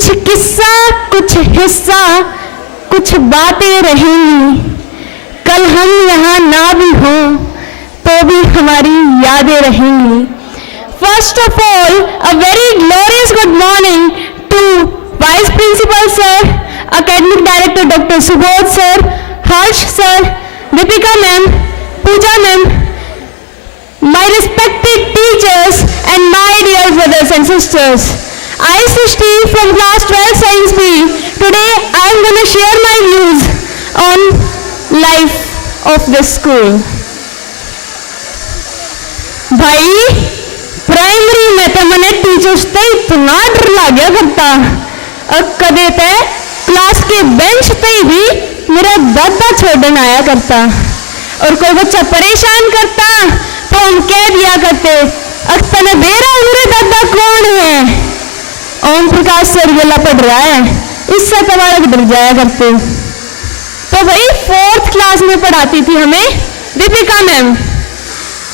कुछ किस्सा कुछ हिस्सा कुछ बातें रहेंगी, कल हम यहाँ ना भी हों तो भी हमारी यादें रहेंगी। First of all, a very glorious good morning to Vice Principal Sir, Academic Director Dr. Subodh Sir, Harsh Sir, Deepika Ma'am, Pooja Ma'am, my respected teachers and my dear brothers and sisters. I, Srishti from class 12 Science B. Today I am going to share my views on life of this school. भाई primary में तो मैंने teachers से इतना डर लगा करता, और कदे ते क्लास के बेंच पे भी मेरा दादा छोड़ने आया करता, और कोई बच्चा परेशान करता तो हम कह दिया करते अक्तने बेरा मेरे दादा कौन है, ओम प्रकाश सर वेला पढ़ रहा है, इससे तुम्हारा डर जाया करते। तो भाई 4th क्लास में पढ़ाती थी हमें दीपिका मैम।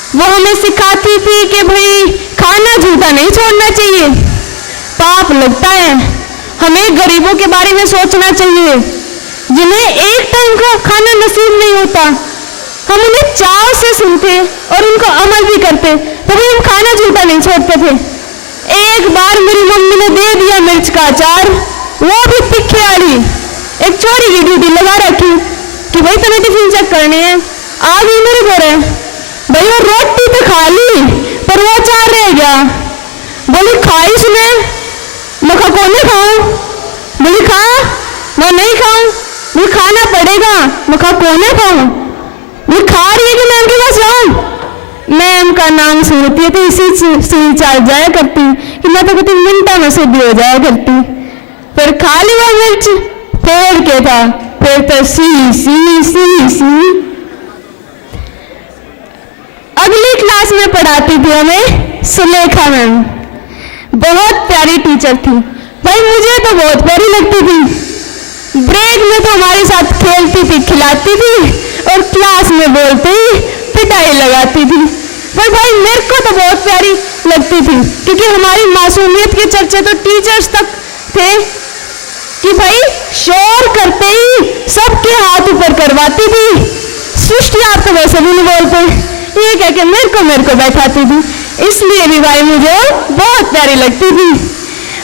वो हमें सिखाती थी कि भाई खाना झूठा नहीं छोड़ना चाहिए, पाप लगता है, हमें गरीबों के बारे में सोचना चाहिए जिन्हें एक टाइम का खाना नसीब नहीं होता। हम उन्हें चाव से सुनते और उनको अमल भी करते, तभी हम खाना झूठा नहीं छोड़ते थे। एक बार मेरी मम्मी ने दे दिया मिर्च का अचार, वो भी तीखे वाली, एक चोरी की ड्यूटी लगा रखी कि भाई तुम्हें टिफिन चेक करने हैं, आ गई मेरे घर भाई वो रोटी तो खा ली पर वो अचार रह गया। बोली खाई सुने, मैं खा कौन खाऊं, बोली खा, मैं नहीं खाऊं, बोली खाना पड़ेगा, मैं खा कौन खाऊं, बोली खा रही है कि मैम के पास जाऊं। मैम का नाम सुनती है तो इसी से चाल जाया करती कि मैं तो कहती मिनटा में सीधी हो जाया करती। फिर खा लिया मिर्च, पेड़ के था, फिर तो सी। अगली क्लास में पढ़ाती थी हमें सुलेखा मैम, बहुत प्यारी टीचर थी भाई, मुझे तो बहुत प्यारी लगती थी। ब्रेक में तो हमारे साथ खेलती थी, खिलाती थी, और क्लास में बोलते ही पिटाई लगाती थी। पर भाई मेरे को तो बहुत प्यारी लगती थी क्योंकि हमारी मासूमियत के चर्चे तो टीचर्स तक थे कि भाई शोर करते ही सबके हाथ ऊपर करवाती थी। सृष्टि आप तो वैसे भी नहीं बोलते, ये कह के मेरे को बैठाती थी, इसलिए भी भाई मुझे बहुत प्यारी लगती थी।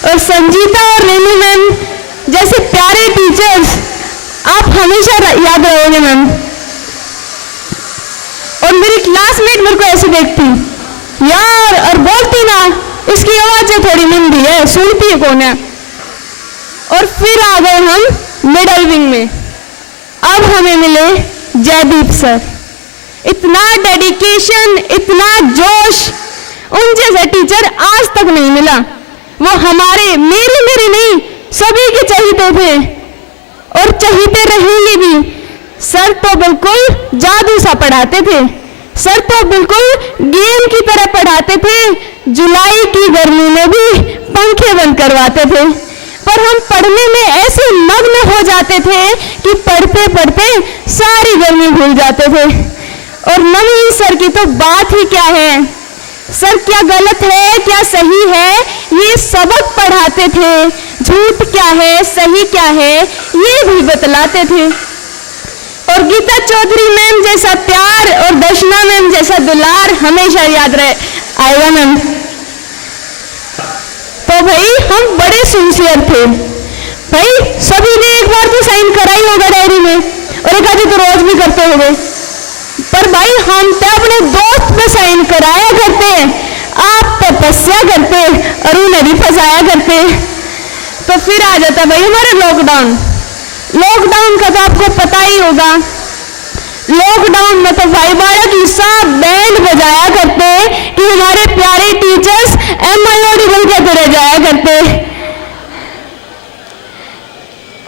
और संजीता और रेनू मैम जैसे प्यारे टीचर्स आप हमेशा याद रहोगे मैम। और मेरी क्लासमेट मेरे को ऐसे देखती यार और बोलती ना, इसकी आवाज़ें थोड़ी मंदी है, सुनती है कौन है। और फिर आ गए हम मिडल विंग में, अब हमें मिले जयदीप सर। इतना डेडिकेशन, इतना जोश उन जैसा टीचर आज तक नहीं मिला। वो हमारे मेरे नहीं सभी के चहीते थे और चहीते रहेंगे भी। सर तो बिल्कुल जादू सा पढ़ाते थे, सर तो बिल्कुल गेम की तरह पढ़ाते थे। जुलाई की गर्मी में भी पंखे बंद करवाते थे, पर हम पढ़ने में ऐसे मग्न हो जाते थे कि पढ़ते पढ़ते सारी गर्मी भूल जाते थे। और नवीन सर की तो बात ही क्या है, सर क्या गलत है क्या सही है ये सबक पढ़ाते थे, झूठ क्या है सही क्या है ये भी बतलाते थे। और गीता चौधरी मैम जैसा प्यार और दर्शना मैम जैसा दुलार हमेशा याद आएगा मैम। तो भाई हम बड़े सिंसियर थे भाई, सभी ने एक बार तो साइन कराई होगा डायरी में और एक आधी तो रोज भी करते होंगे, पर भाई हम तो अपने दोस्त पे साइन कराया करते, आप तपस्या करते और उन्हें भी फंसाया करते। तो फिर आ जाता भाई हमारे लॉकडाउन का तो आपको पता ही होगा। लॉकडाउन में तो भाई बारह की सब बैंड बजाया करते कि हमारे प्यारे टीचर्स एमआईओडी कहते रह जाया करते।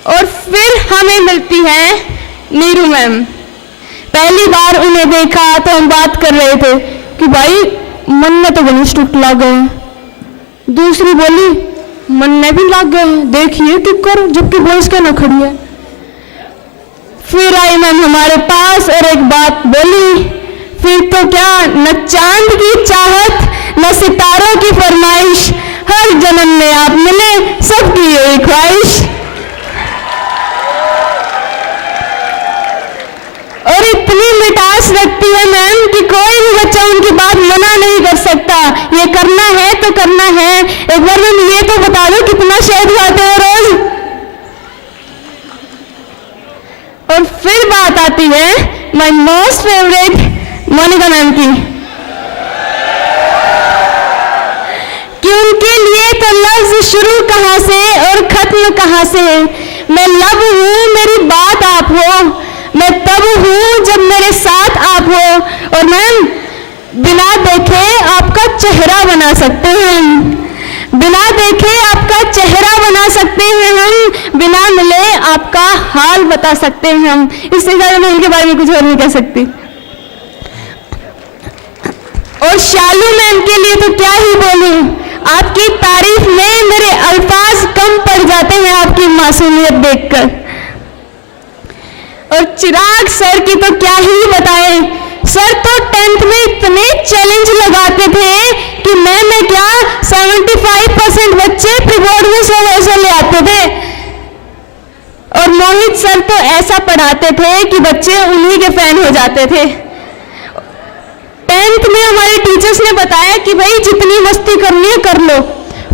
और फिर हमें मिलती है नीरू मैम। पहली बार उन्हें देखा तो हम बात कर रहे थे कि भाई मन में तो गणेश टूट लग गए। दूसरी बोली मन में भी लग गए, देखिए टिक्कर जबकि बॉयज क्या ना खड़ी है। फिर आई मैम हमारे पास और एक बात बोली, फिर तो क्या न चांद की चाहत न सितारों की फरमाइश, हर जन्म में आप मिले सबकी यही कि कोई भी बच्चा उनकी बात मना नहीं कर सकता। ये करना है तो करना है। एक बार मैम ये तो बता दो कितना शहद खाते हो रोज? और फिर बात आती है my most favourite Monika ma'am की, कि उनके लिए तो लफ्ज शुरू कहाँ से और खत्म कहाँ से। मैं लब हूँ, मेरी बात आप हो, मैं तब हूँ जब मेरे साथ आप हो। और मैम बिना देखे आपका चेहरा बना सकते हैं, बिना देखे आपका चेहरा बना सकते हैं हम, बिना मिले आपका हाल बता सकते हैं हम। इससे ज्यादा मैं उनके बारे में कुछ और नहीं कह सकती। और शालू मैम के लिए तो क्या ही बोलूं, आपकी तारीफ में मेरे अल्फाज कम पड़ जाते हैं आपकी मासूमियत देखकर। और चिराग सर की तो क्या ही बताएं, सर तो 10th में इतने चैलेंज लगाते थे कि मैं क्या 75% बच्चे प्री बोर्ड में 100 ले आते थे। और मोहित सर तो ऐसा पढ़ाते थे कि बच्चे उन्हीं के फैन हो जाते थे। 10th में हमारे टीचर्स ने बताया कि भाई जितनी मस्ती करनी है कर लो,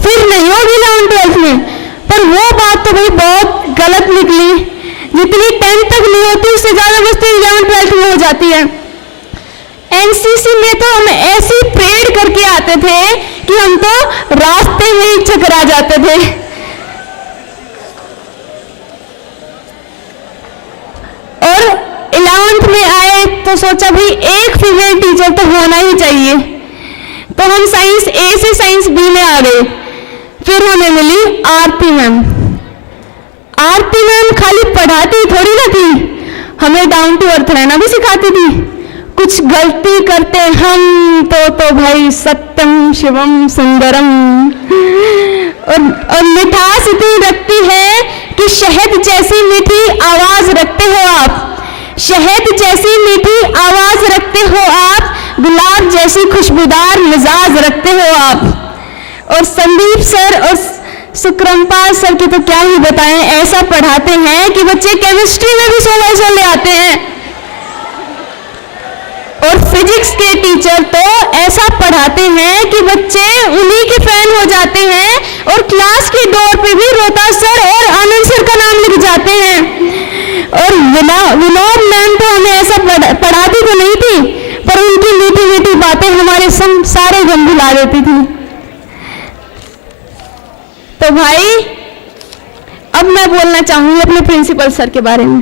फिर नहीं होगी 11th-12th में। पर वो बात तो भाई बहुत गलत निकली, जितनी 10th तक नहीं होती उससे ज्यादा मस्ती 11th-12th में हो जाती है। एनसीसी में तो हम ऐसी परेड करके आते थे कि हम तो रास्ते में ही चकरा जाते थे। और 11th में आए तो सोचा भाई एक फीमेल टीचर तो होना ही चाहिए, तो हम साइंस ए से साइंस बी में आ गए। फिर हमें मिली आरती मैम। आरती मैम खाली पढ़ाती थोड़ी ना थी, हमें डाउन टू अर्थ रहना भी सिखाती थी। कुछ गलती करते हम तो भाई सत्यम शिवम सुंदरम। और मिठास इतनी रखती है कि शहद जैसी मीठी आवाज रखते हो आप, शहद जैसी मीठी आवाज रखते हो आप, गुलाब जैसी खुशबूदार मिजाज रखते हो आप। और संदीप सर और सुक्रमपाल सर की तो क्या ही बताएं, ऐसा पढ़ाते हैं कि बच्चे केमिस्ट्री में भी 100 ले आते हैं। और फिजिक्स के टीचर तो ऐसा पढ़ाते हैं कि बच्चे उन्हीं के फैन हो जाते हैं और क्लास की डोर पे भी रोता सर और आनंद सर का नाम लिख जाते हैं। और विनोद मैम तो हमें ऐसा पढ़ाती तो नहीं थी, पर उनकी मीठी मीठी बातें हमारे सारे गम भुला देती थी। तो भाई अब मैं बोलना चाहूंगी अपने प्रिंसिपल सर के बारे में।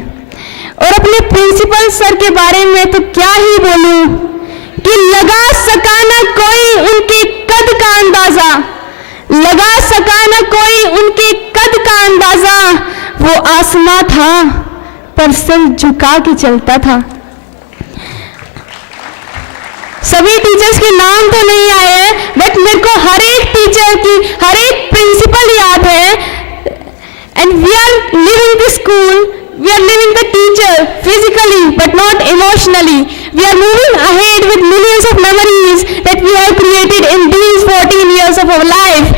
और अपने प्रिंसिपल सर के बारे में तो क्या ही बोलूं कि लगा सका ना कोई उनके कद का अंदाजा, लगा सका ना कोई उनके कद का अंदाजा। वो आसमां था पर सिर झुका के चलता था। सभी टीचर्स के नाम तो नहीं आए हैं, बट मेरे को हर एक टीचर की हर एक प्रिंसिपल याद है। And we are living the school, we are living the teacher physically but not emotionally. We are moving ahead with millions of memories that we have created in these 14 years of our life.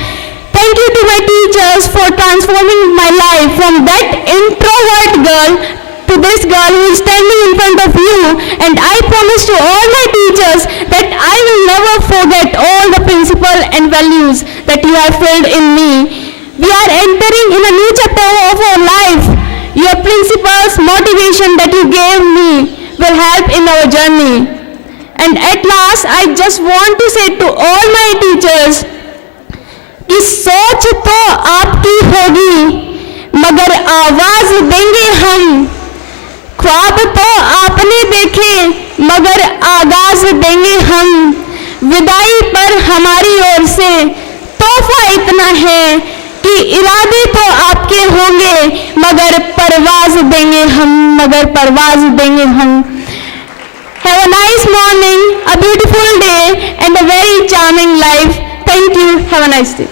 Thank you to my teachers for transforming my life from that introvert girl to this girl who is standing in front of you. And I promise to all my teachers that I will never forget all the principles and values that you have filled in me. We are entering in a new chapter of our life. Your principles, motivation that you gave me will help in our journey. And at last, I just want to say to all my teachers कि सोच तो आपकी होगी मगर आवाज देंगे हम, ख्वाब तो आपने देखे मगर आगाज देंगे हम। विदाई पर हमारी ओर से तोहफा इतना है कि इरादे तो आपके होंगे मगर परवाज देंगे हम, मगर परवाज देंगे हम। Have a nice morning, a beautiful day and a very charming life. Thank you. Have a nice day.